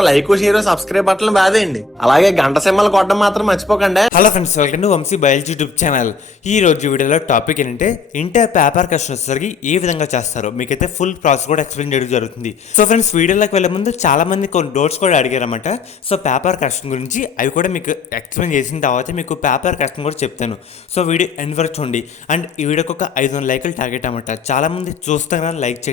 Like share subscribe button బాదేయండి. అలాగే గంట సింబల్ కొట్టడం మాత్రం మర్చిపోకండి. Hello friends, welcome to Vamsi biology YouTube channel. ఈ రోజు వీడియోలో టాపిక్ ఏంటంటే ఇంటర్ పేపర్ క్వశ్చన్ వచ్చేసరికి ఏ విధంగా చేస్తారో మీకైతే ఫుల్ ప్రాసెస్ కూడా ఎక్స్ప్లెయిన్ చేయడం జరుగుతుంది. సో ఫ్రెండ్స్, వీడియోలోకి వెళ్ళే ముందు చాలా మంది కొన్ని డౌట్స్ కూడా అడిగారన్నమాట. సో పేపర్ క్వశ్చన్ గురించి అవి కూడా మీకు ఎక్స్ప్లెయిన్ చేసిన తర్వాత మీకు పేపర్ క్వశ్చన్ కూడా చెప్తాను. సో వీడియో ఎండ్ వరకు చూడండి. అండ్ ఈ వీడియోకి ఒక 500 లైకులు టార్గెట్ అన్నమాట. చాలా మంది చూస్తారా, లైక్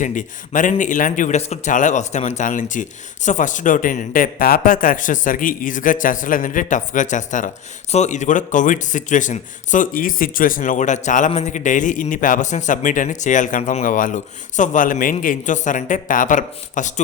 చేయండి. మరిన్ని ఇలాంటి వీడియోస్ కూడా చాలా వస్తాయి మన ఛానల్ నుంచి. సో ఫస్ట్ డౌట్ ఏంటంటే పేపర్ కరెక్షన్ సరికి ఈజీగా చేస్తారా లేదంటే టఫ్గా చేస్తారా? సో ఇది కూడా కోవిడ్ సిచ్యువేషన్. సో ఈ సిచ్యువేషన్లో కూడా చాలామందికి డైలీ ఇన్ని పేపర్స్ని సబ్మిట్ అని చేయాలి కన్ఫర్మ్గా వాళ్ళు. సో వాళ్ళు మెయిన్గా ఏం చూస్తారంటే పేపర్ ఫస్ట్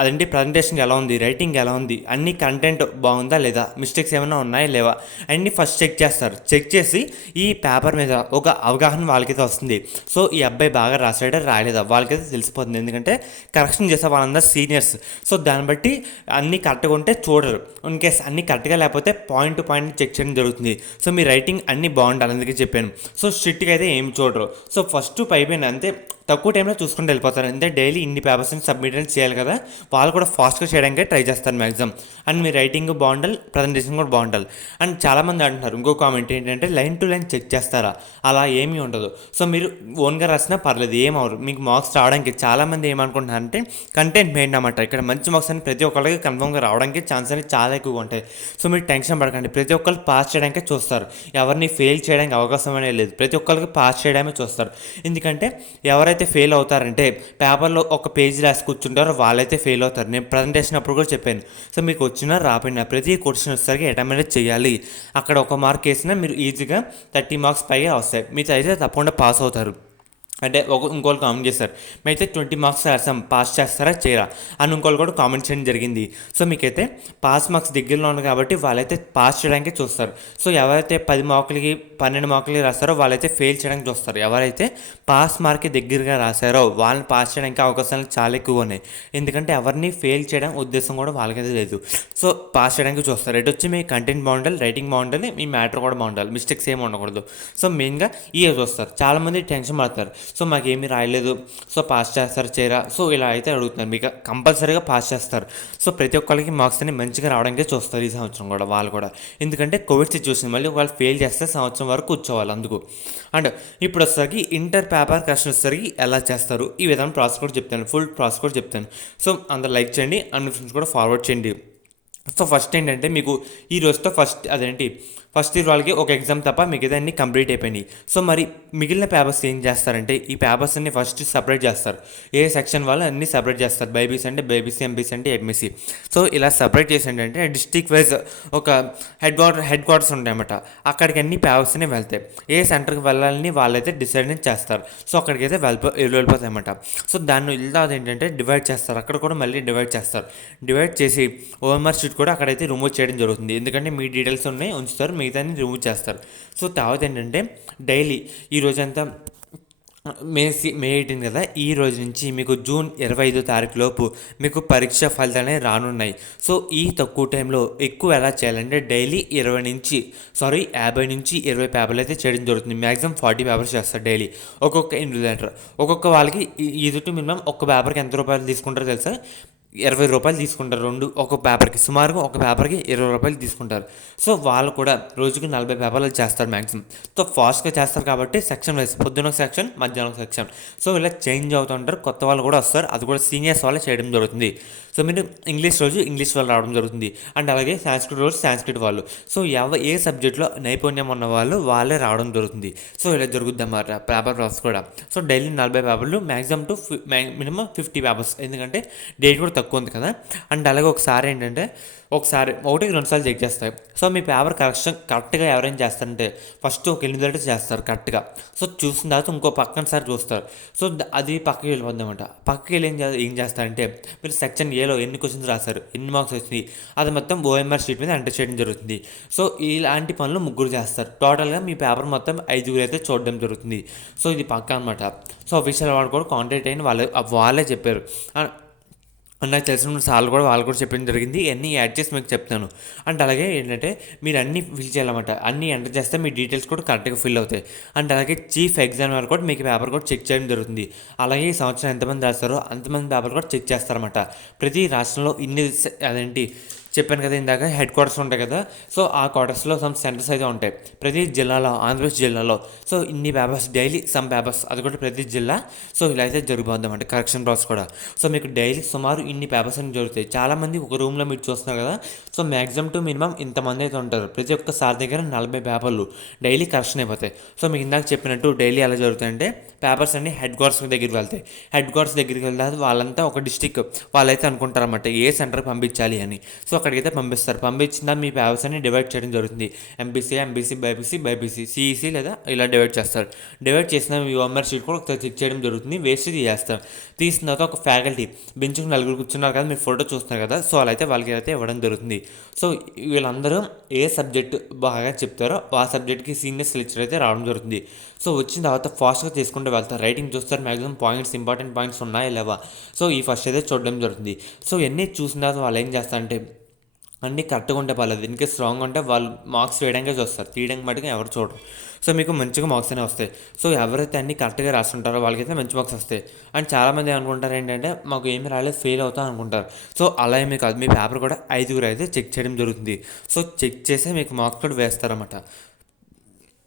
అదేంటి ప్రజెంటేషన్ ఎలా ఉంది, రైటింగ్ ఎలా ఉంది, అన్ని కంటెంట్ బాగుందా లేదా, మిస్టేక్స్ ఏమైనా ఉన్నాయా లేవా అన్నీ ఫస్ట్ చెక్ చేస్తారు. చెక్ చేసి ఈ పేపర్ మీద ఒక అవగాహన వాళ్ళకైతే వస్తుంది. సో ఈ అబ్బాయి బాగా రాసాడా రాయలేదా వాళ్ళకైతే తెలిసిపోతుంది. ఎందుకంటే కరెక్షన్ చేసే వాళ్ళందరూ సీనియర్స్. సో దాన్ని బట్టి అన్ని కరెక్ట్గా ఉంటే చూడరు. ఇన్ కేస్ అన్ని కరెక్ట్గా లేకపోతే పాయింట్ టు పాయింట్ చెక్ చేయడం జరుగుతుంది. సో మీ రైటింగ్ అన్నీ బాగుండాలి, అందుకే చెప్పాను. సో స్ట్రిక్ట్గా అయితే ఏమి చూడరు. సో ఫస్ట్ పైపోయిన అంతే తక్కువ టైంలో చూసుకుంటూ వెళ్ళిపోతారు. అంటే డైలీ ఇన్ని పేపర్స్ని సబ్మిట్ చేయాలి కదా, వాళ్ళు కూడా ఫాస్ట్గా చేయడానికి ట్రై చేస్తారు మ్యాక్సిమం. అండ్ మీ రైటింగ్ బాగుండాలి, ప్రజెంటేషన్ కూడా బాగుండాలి. అండ్ చాలామంది అంటున్నారు ఇంకో కామెంట్ ఏంటంటే లైన్ టు లైన్ చెక్ చేస్తారా? అలా ఏమీ ఉండదు. సో మీరు ఓన్గా రాసినా పర్లేదు, ఏమవరు. మీకు మార్క్స్ రావడానికి చాలామంది ఏమనుకుంటున్నారంటే కంటెంట్ మెయిన్ అన్నమాట. ఇక్కడ మంచి మార్క్స్ అని ప్రతి ఒక్కరికి కన్ఫర్మ్గా రావడానికి ఛాన్స్ అనేది చాలా ఎక్కువగా ఉంటాయి. సో మీరు టెన్షన్ పడకండి. ప్రతి ఒక్కరు పాస్ చేయడానికే చూస్తారు, ఎవరిని ఫెయిల్ చేయడానికి అవకాశం అనేది లేదు. ప్రతి ఒక్కరికి పాస్ చేయడమే చూస్తారు. ఎందుకంటే ఎవరైతే ఫెయిల్ అవుతారంటే పేపర్లో ఒక పేజీ రాసి కూర్చుంటారో వాళ్ళైతే ఫెయిల్ అవుతారు. నేను ప్రజెంటేషన్ అప్పుడు కూడా చెప్పాను. సో మీకు వచ్చినా రాపోయినా ప్రతి క్వశ్చన్ వచ్చేసరికి అటెంప్ట్ చేయాలి. అక్కడ ఒక మార్క్ వేసినా మీరు ఈజీగా 30 మార్క్స్ పైగా వస్తాయి. మీరు అయితే తప్పకుండా పాస్ అవుతారు. అంటే ఇంకోళ్ళు కామెంట్ చేస్తారు మేమైతే 20 మార్క్స్ రాసాం, పాస్ చేస్తారా చేయరా అని ఇంకోళ్ళు కూడా కామెంట్ చేయడం జరిగింది. సో మీకైతే పాస్ మార్క్స్ దగ్గరలో ఉంది కాబట్టి వాళ్ళైతే పాస్ చేయడానికి చూస్తారు. సో ఎవరైతే 10 మార్కులకి 12 మార్కులకి రాస్తారో వాళ్ళైతే ఫెయిల్ చేయడానికి చూస్తారు. ఎవరైతే పాస్ మార్క్కి దగ్గరగా రాశారో వాళ్ళని పాస్ చేయడానికి అవకాశాలు చాలా ఎక్కువ ఉన్నాయి. ఎందుకంటే ఎవరిని ఫెయిల్ చేయడం ఉద్దేశం కూడా వాళ్ళకైతే లేదు. సో పాస్ చేయడానికి చూస్తారు. ఎటు వచ్చి మీ కంటెంట్ బాగుండాలి, రైటింగ్ బాగుండాలి, మీ మ్యాటర్ కూడా బాగుండాలి, మిస్టేక్స్ ఏమి ఉండకూడదు. సో మెయిన్గా ఇవే చూస్తారు. చాలామంది టెన్షన్ పడతారు. సో మాకేమీ రాయలేదు, సో పాస్ చేస్తారు చేయరా, సో ఇలా అయితే అడుగుతున్నారు. మీకు కంపల్సరీగా పాస్ చేస్తారు. సో ప్రతి ఒక్కరికి మార్క్స్ అన్ని మంచిగా రావడానికి చూస్తారు ఈ సంవత్సరం కూడా వాళ్ళు కూడా. ఎందుకంటే కోవిడ్ సిచ్యువేషన్, మళ్ళీ ఒకవేళ ఫెయిల్ చేస్తే సంవత్సరం వరకు కూర్చోవాలి అందుకు. అండ్ ఇప్పుడు వచ్చేసరికి ఇంటర్ పేపర్ క్వశ్చన్ వచ్చేసరికి ఎలా చేస్తారు ఈ విధంగా ప్రాసెస్ కూడా చెప్తాను, ఫుల్ ప్రాసెస్ కూడా చెప్తాను. సో అందరు లైక్ చేయండి అండ్ ఫ్రెండ్స్ కూడా ఫార్వర్డ్ చేయండి. సో ఫస్ట్ ఏంటంటే మీకు ఈ రోజుతో ఫస్ట్ ఇయర్ వాళ్ళకి ఒక ఎగ్జామ్ తప్ప మిగతా అన్ని కంప్లీట్ అయిపోయినాయి. సో మరి మిగిలిన పేపర్స్ ఏం చేస్తారంటే ఈ పేపర్స్ అన్ని ఫస్ట్ సపరేట్ చేస్తారు. ఏ సెక్షన్ వాళ్ళు అన్ని సపరేట్ చేస్తారు. బైబీసీ అంటే బైబీసీ, ఎంబీసీ అంటే ఎంబీసీ. సో ఇలా సపరేట్ చేసి ఏంటంటే డిస్ట్రిక్ట్ వైజ్ ఒక హెడ్ క్వార్టర్స్ ఉంటాయన్నమాట. అక్కడికి అన్ని పేపర్స్ని వెళ్తాయి. ఏ సెంటర్కి వెళ్ళాలని వాళ్ళైతే డిసైడ్ చేస్తారు. సో అక్కడికైతే వెళ్ళిపోతాయి అన్నమాట. సో దాన్ని ఇలా ఏంటంటే డివైడ్ చేస్తారు. అక్కడ కూడా మళ్ళీ డివైడ్ చేస్తారు. డివైడ్ చేసి ఓఎంఆర్ షీట్ కూడా అక్కడైతే రిమూవ్ చేయడం జరుగుతుంది. ఎందుకంటే మీ డీటెయిల్స్ ఉన్నాయి ఉంచుతారు, మిగతాన్ని రిమూవ్ చేస్తారు. సో తర్వాత ఏంటంటే డైలీ ఈ రోజంతా మే 18 కదా, ఈ రోజు నుంచి మీకు జూన్ 25 తారీఖు లోపు మీకు పరీక్ష ఫలితాలనే రానున్నాయి. సో ఈ తక్కువ టైంలో ఎక్కువ ఎలా చేయాలంటే డైలీ 50 నుంచి 20 పేపర్లు అయితే చేయడం జరుగుతుంది. మ్యాక్సిమం 40 పేపర్స్ చేస్తారు డైలీ. ఒక్కొక్క ఇన్విజిలేటర్ ఒక్కొక్క వాళ్ళకి ఈజీ మినిమం ఒక్క పేపర్కి ఎంత రూపాయలు తీసుకుంటారో తెలుసా? 20 రూపాయలు తీసుకుంటారు. ఒక పేపర్కి సుమారుగా ఒక పేపర్కి 20 రూపాయలు తీసుకుంటారు. సో వాళ్ళు కూడా రోజుకి 40 పేపర్లు చేస్తారు మ్యాక్సిమం. సో ఫాస్ట్గా చేస్తారు కాబట్టి సెక్షన్ వైజ్ పొద్దున్న ఒక సెక్షన్, మధ్యాహ్నం ఒక సెక్షన్. సో ఇలా చేంజ్ అవుతూ ఉంటారు. కొత్త వాళ్ళు కూడా వస్తారు, అది కూడా సీనియర్స్ వాళ్ళే చేయడం జరుగుతుంది. సో మీరు ఇంగ్లీష్ రోజు ఇంగ్లీష్ వాళ్ళు రావడం జరుగుతుంది. అండ్ అలాగే సాంస్క్రిట్ రోజు సాంస్క్రిట్ వాళ్ళు. సో ఏ సబ్జెక్ట్లో నైపుణ్యం ఉన్న వాళ్ళు వాళ్ళే రావడం జరుగుతుంది. సో ఇలా జరుగుద్ది అన్నమాట పేపర్ ప్రాసెస్ కూడా. సో డైలీ 40 పేపర్లు మ్యాక్సిమం టు మినిమం 50 పేపర్స్, ఎందుకంటే డేట్ కూడా తక్కువ ఉంది కదా. అండ్ అలాగే ఒకసారి ఏంటంటే ఒకటికి 2 సార్లు చెక్ చేస్తారు. సో మీ పేపర్ కరెక్ట్గా ఎవరైనా చేస్తారంటే ఫస్ట్ ఒక ఎలిమినేటర్ చేస్తారు కరెక్ట్గా. సో చూసిన తర్వాత ఇంకో పక్కన సార్ చూస్తారు. సో అది పక్కకి వెళ్ళిపోద్దామంట. పక్కకి వెళ్ళి ఏం చేస్తారంటే మీరు సెక్షన్ ఏలో ఎన్ని క్వశ్చన్స్ రాస్తారు, ఎన్ని మార్క్స్ వచ్చినాయి, అది మొత్తం ఓఎంఆర్ షీట్ మీద ఎంటర్ చేయడం జరుగుతుంది. సో ఇలాంటి పనులు 3 చేస్తారు. టోటల్గా మీ పేపర్ మొత్తం 5 అయితే చూడడం జరుగుతుంది. సో ఇది పక్క అనమాట. సో ఆఫీషియల్ వాళ్ళు కూడా కాంటాక్ట్ అయిన వాళ్ళే చెప్పారు. అండ్ నాకు తెలిసిన సార్లు కూడా వాళ్ళు కూడా చెప్పడం జరిగింది. ఇవన్నీ యాడ్ చేసి మీకు చెప్తాను. అండ్ అలాగే ఏంటంటే మీరు అన్నీ ఫిల్ చేయాలన్నమాట. అన్నీ ఎంటర్ చేస్తే మీ డీటెయిల్స్ కూడా కరెక్ట్గా ఫిల్ అవుతాయి. అండ్ అలాగే చీఫ్ ఎగ్జామినర్ కూడా మీకు పేపర్ కూడా చెక్ చేయడం జరుగుతుంది. అలాగే ఈ సంవత్సరం ఎంతమంది రాస్తారో అంతమంది పేపర్ కూడా చెక్ చేస్తారన్నమాట. ప్రతి రాష్ట్రంలో అదేంటి చెప్పాను కదా ఇందాక, హెడ్ క్వార్టర్స్ ఉంటాయి కదా. సో ఆ క్వార్టర్స్లో సమ్ సెంటర్స్ అయితే ఉంటాయి ప్రతి జిల్లాలో, ఆంధ్రప్రదేశ్ జిల్లాలో. సో ఇన్ని పేపర్స్ డైలీ సమ్ పేపర్స్, అది కూడా ప్రతి జిల్లా. సో ఇలా అయితే జరిగిపోద్దాం అంటే కరెక్షన్ ప్రాసెస్ కూడా. సో మీకు డైలీ సుమారు ఇన్ని పేపర్స్ అని జరుగుతాయి. చాలామంది ఒక రూమ్లో మీరు చూస్తున్నారు కదా. సో మ్యాక్సిమం టు మినిమం ఇంతమంది అయితే ఉంటారు. ప్రతి ఒక్క సార్ దగ్గర 40 పేపర్లు డైలీ కరెక్షన్ అయిపోతాయి. సో మీకు ఇందాక చెప్పినట్టు డైలీ ఎలా జరుగుతాయంటే పేపర్స్ అన్ని హెడ్ క్వార్టర్స్ దగ్గరికి వెళ్తాయి. హెడ్ క్వార్టర్స్ దగ్గరికి వెళ్తే వాళ్ళంతా ఒక డిస్టిక్ వాళ్ళైతే అనుకుంటారన్నమాట ఏ సెంటర్కి పంపించాలి అని. సో అక్కడికైతే పంపిస్తారు. పంపించిన మీ పేపర్స్ అన్ని డివైడ్ చేయడం జరుగుతుంది. ఎంపీసీ, బైపీసీ, సిఈసీ లేదా ఇలా డివైడ్ చేస్తారు. డివైడ్ చేసిన మీ ఓఎంఆర్ షీట్ కూడా ఒకసారి చెక్ చేయడం జరుగుతుంది. వేస్ట్ చేస్తారు. తీసిన తర్వాత ఒక ఫ్యాకల్టీ బెంచ్కి 4 కూర్చున్నారు కదా, మీరు ఫోటో చూస్తున్నారు కదా. సో అలా అయితే వాళ్ళకి అయితే ఇవ్వడం జరుగుతుంది. సో వీళ్ళందరూ ఏ సబ్జెక్ట్ బాగా చెప్తారో ఆ సబ్జెక్ట్కి సీనియర్స్ లెక్చర్ అయితే రావడం జరుగుతుంది. సో వచ్చిన తర్వాత ఫాస్ట్గా చేసుకుంటూ వెళ్తారు. రైటింగ్ చూస్తారు, మ్యాక్సిమం పాయింట్స్, ఇంపార్టెంట్ పాయింట్స్ ఉన్నాయా లేవా. సో ఈ ఫస్ట్ అయితే చూడడం జరుగుతుంది. సో ఇవన్నీ చూసిన తర్వాత వాళ్ళు ఏం చేస్తారంటే అన్నీ కరెక్ట్గా ఉంటే పర్లేదు. ఇన్కేస్ స్ట్రాంగ్ ఉంటే వాళ్ళు మార్క్స్ వేయడానికే చూస్తారు, తీయడానికి మటుకు ఎవరు చూడరు. సో మీకు మంచిగా మార్క్స్ అనేవి వస్తాయి. సో ఎవరైతే అన్ని కరెక్ట్గా రాస్తుంటారో వాళ్ళకైతే మంచి మార్క్స్ వస్తాయి. అండ్ చాలామంది అనుకుంటారు ఏంటంటే మాకు ఏమి రాలేదు, ఫెయిల్ అవుతాం అనుకుంటారు. సో అలా ఏమీ కాదు. మీ పేపర్ కూడా 5 అయితే చెక్ చేయడం జరుగుతుంది. సో చెక్ చేసి మీకు మార్క్స్ కూడా వేస్తారన్నమాట.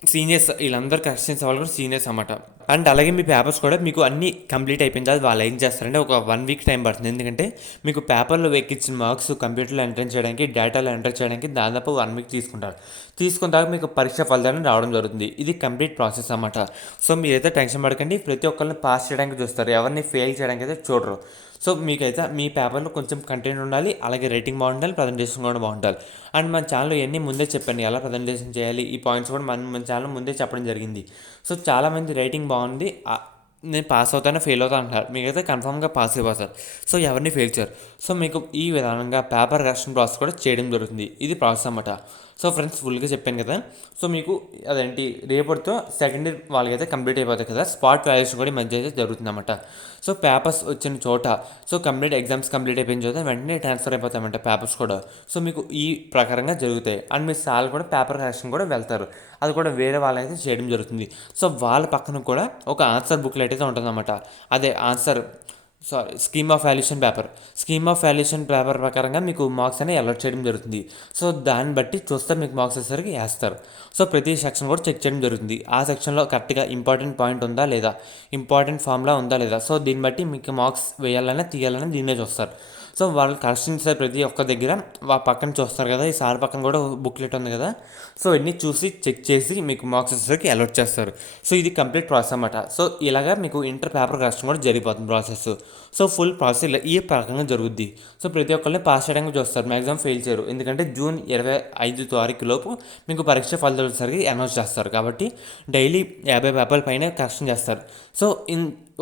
సీనియర్స్ వీళ్ళందరూ కరెక్షన్స్ వాళ్ళు కూడా సీనియర్స్ అన్నమాట. అండ్ అలాగే మీ పేపర్స్ కూడా మీకు అన్నీ కంప్లీట్ అయిపోయిన తర్వాత వాళ్ళు ఏం చేస్తారంటే ఒక 1 వీక్ టైం పడుతుంది. ఎందుకంటే మీకు పేపర్లో ఎక్కించిన మార్క్స్ కంప్యూటర్లో ఎంటర్ చేయడానికి, డేటాలో ఎంటర్ చేయడానికి దాదాపు 1 వీక్ తీసుకుంటారు. తీసుకున్న తర్వాత మీకు పరీక్ష ఫలితాలను రావడం జరుగుతుంది. ఇది కంప్లీట్ ప్రాసెస్ అన్నమాట. సో మీరైతే టెన్షన్ పడకండి. ప్రతి ఒక్కరిని పాస్ చేయడానికి చూస్తారు, ఎవరిని ఫెయిల్ చేయడానికి అయితే చూడరు. సో మీకైతే మీ పేపర్లో కొంచెం కంటెంట్ ఉండాలి, అలాగే రైటింగ్ బాగుండాలి, ప్రజెంటేషన్ కూడా బాగుండాలి. అండ్ మన ఛానల్లో ఇవన్నీ ముందే చెప్పండి, ఎలా ప్రజెంటేషన్ చేయాలి, ఈ పాయింట్స్ కూడా మన ఛానల్ ముందే చెప్పడం జరిగింది. సో చాలామంది రైటింగ్ బాగుంది, నేను పాస్ అవుతానో ఫెయిల్ అవుతాను అంటారు. మీకైతే కన్ఫామ్గా పాస్ అయిపోతారు. సో ఎవరిని ఫెయిల్ చేయరు. సో మీకు ఈ విధానంగా పేపర్ కరెక్షన్ ప్రాసెస్ కూడా చేయడం జరుగుతుంది. ఇది ప్రాసెస్ అన్నమాట. సో ఫ్రెండ్స్ ఫుల్గా చెప్పాను కదా. సో మీకు అదేంటి రేపటితో సెకండ్ ఇయర్ వాళ్ళకైతే కంప్లీట్ అయిపోతాయి కదా. స్పాట్ వాల్యుయేషన్ కూడా ఈ మధ్య అయితే జరుగుతుంది అన్నమాట. సో పేపర్స్ వచ్చిన చోట సో కంప్లీట్ ఎగ్జామ్స్ కంప్లీట్ అయిపోయిన చోట వెంటనే ట్రాన్స్ఫర్ అయిపోతాయన్నమాట పేపర్స్ కూడా. సో మీకు ఈ ప్రకారంగా జరుగుతాయి. అండ్ మీ సార్ కూడా పేపర్ కరెక్షన్ కూడా వెళ్తారు. అది కూడా వేరే వాళ్ళైతే చేయడం జరుగుతుంది. సో వాళ్ళ పక్కన కూడా ఒక ఆన్సర్ బుక్లెట్ అయితే ఉంటుందన్నమాట. అదే answer scheme of valuation paper ప్రకారంగా మీకు మార్క్స్ అనేవి అలర్ట్ చేయడం జరుగుతుంది. సో దాన్ని బట్టి చూస్తే మీకు మార్క్స్ వచ్చేసరికి వేస్తారు. సో ప్రతి సెక్షన్ కూడా చెక్ చేయడం జరుగుతుంది. ఆ సెక్షన్లో కరెక్ట్గా ఇంపార్టెంట్ పాయింట్ ఉందా లేదా, ఇంపార్టెంట్ ఫార్ములా ఉందా లేదా. సో దీన్ని బట్టి మీకు మార్క్స్ వేయాలన్నా తీయాలన్నా దీన్నే చూస్తారు. సో వాళ్ళు కరెక్షన్ సార్ ప్రతి ఒక్క దగ్గర పక్కన చూస్తారు కదా. ఈ సార్ పక్కన కూడా బుక్లెట్ ఉంది కదా. సో ఇవన్నీ చూసి చెక్ చేసి మీకు మార్క్స్ వచ్చేసరికి అలర్ట్ చేస్తారు. సో ఇది కంప్లీట్ ప్రాసెస్ అన్నమాట. సో ఇలాగా మీకు ఇంటర్ పేపర్ కరెక్షన్ కూడా జరిగిపోతుంది ప్రాసెస్. సో ఫుల్ ప్రాసెస్ ఇలా ఈ ప్రకారంగా జరుగుద్ది. సో ప్రతి ఒక్కరిని పాస్ చేయడానికి చూస్తారు, మ్యాక్సిమం ఫెయిల్ చేయరు. ఎందుకంటే జూన్ 25 తారీఖు లోపు మీకు పరీక్ష ఫలితాలు సరికి అనౌన్స్ చేస్తారు. కాబట్టి డైలీ 50 పేపర్ల పైన కరెక్షన్ చేస్తారు. సో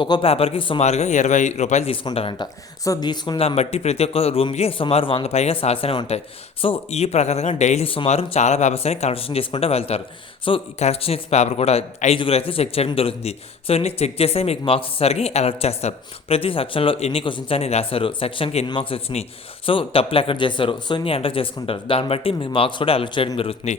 ఒక్కో పేపర్కి సుమారుగా 20 రూపాయలు తీసుకుంటారంట. సో తీసుకున్న దాన్ని బట్టి ప్రతి ఒక్క రూమ్కి సుమారు 100 పైగా సార్స్ అనేవి ఉంటాయి. సో ఈ ప్రకారంగా డైలీ సుమారు చాలా పేపర్స్ అనేవి కరెక్షన్ చేసుకుంటూ వెళ్తారు. సో ఈ కరెక్షన్ పేపర్ కూడా 5 అయితే చెక్ చేయడం జరుగుతుంది. సో ఇన్ని చెక్ చేస్తే మీకు మార్క్స్ సరికి అలర్ట్ చేస్తారు. ప్రతి సెక్షన్లో ఎన్ని క్వశ్చన్స్ అని రాస్తారు, సెక్షన్కి ఎన్ని మార్క్స్ వచ్చినాయి, సో తప్పులు ఎక్కడ చేస్తారు, సో ఇన్ని ఎంటర్ చేసుకుంటారు. దాన్ని బట్టి మీ మార్క్స్ కూడా అలర్ట్ చేయడం జరుగుతుంది.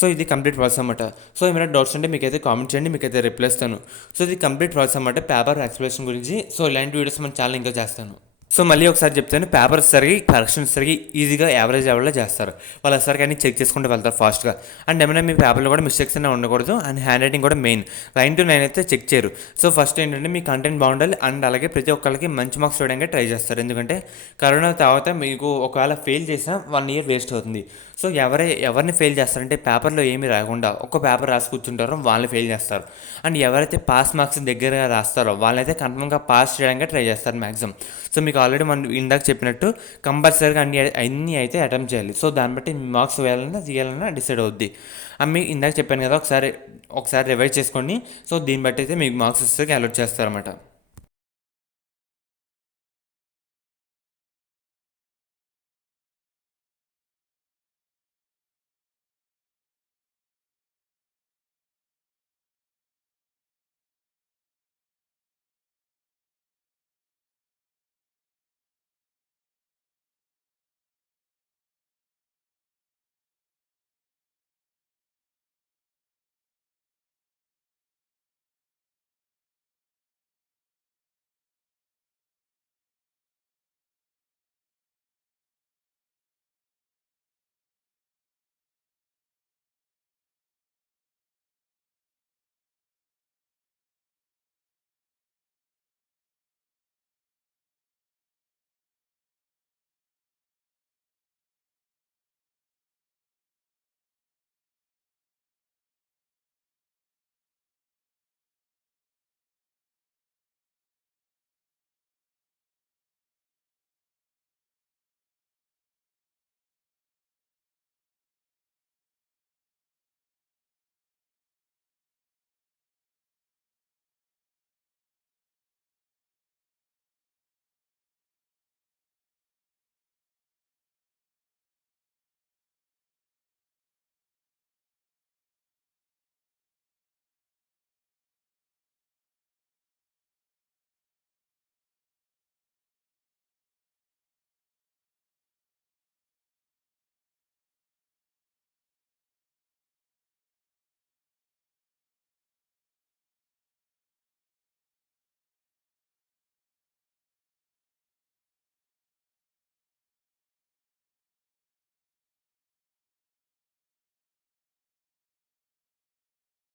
సో ఇది కంప్లీట్ ప్రాసెస్ అన్నమాట. సో ఏమైనా డౌట్స్ ఉంటే మీకైతే కామెంట్ చేయండి, మీకైతే రిప్లై ఇస్తాను. సో ఇది కంప్లీట్ ప్రాసెస్ అన్నమాట పేపర్ ఎక్స్ప్లెనేషన్ గురించి. సో ఇలాంటి వీడియోస్ మన ఛానల్ ఇంకా చేస్తాను. సో మళ్ళీ ఒకసారి చెప్తాను, పేపర్స్ సరిగి కరెక్షన్స్ సరిగి ఈజీగా యావరేజ్ చేస్తారు. వాళ్ళు సరికి అన్ని చెక్ చేసుకుంటూ వెళ్తారు ఫాస్ట్గా. అండ్ ఏమైనా మీ పేపర్లో కూడా మిస్టేక్స్ అయినా ఉండకూడదు. అండ్ హ్యాండ్ రైటింగ్ కూడా మెయిన్ 9 to 9 అయితే చెక్ చేయరు. సో ఫస్ట్ ఏంటంటే మీ కంటెంట్ బాగుండాలి. అండ్ అలాగే ప్రతి ఒక్కరికి మంచి మార్క్స్ వేయడానికి ట్రై చేస్తారు. ఎందుకంటే కరోనా తర్వాత మీకు ఒకవేళ ఫెయిల్ చేసినా 1 year వేస్ట్ అవుతుంది. సో ఎవరిని ఫెయిల్ చేస్తారంటే పేపర్లో ఏమీ రాకుండా ఒక్క పేపర్ రాసి కూర్చుంటారో వాళ్ళని ఫెయిల్ చేస్తారు. అండ్ ఎవరైతే పాస్ మార్క్స్ దగ్గరగా రాస్తారో వాళ్ళైతే కన్ఫర్మ్గా పాస్ చేయడానికి ట్రై చేస్తారు మ్యాక్సిమం. సో మీకు ఆల్రెడీ మనం ఇందాక చెప్పినట్టు కంపల్సరీగా అన్నీ అయితే అటెంప్ట్ చేయాలి. సో దాన్ని బట్టి మీ మార్క్స్ వేయాలన్నా తీయాలన్నా డిసైడ్ అవుద్ది. మీకు ఇందాక చెప్పాను కదా, ఒకసారి రివైజ్ చేసుకోండి. సో దీన్ని బట్టి అయితే మీకు మార్క్స్ వస్తే అలర్ట్ చేస్తారన్నమాట.